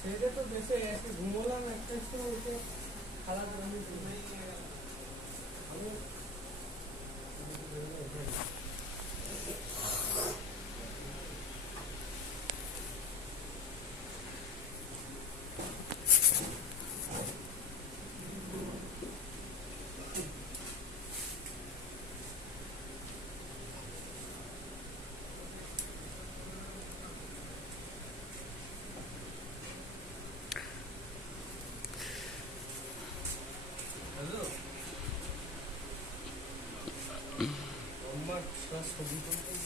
সেটা তো দেশে এসে ঘুমোলাম একটা সময় এসে খারাপ আমি হ্যালো আমার ছবি তুলতে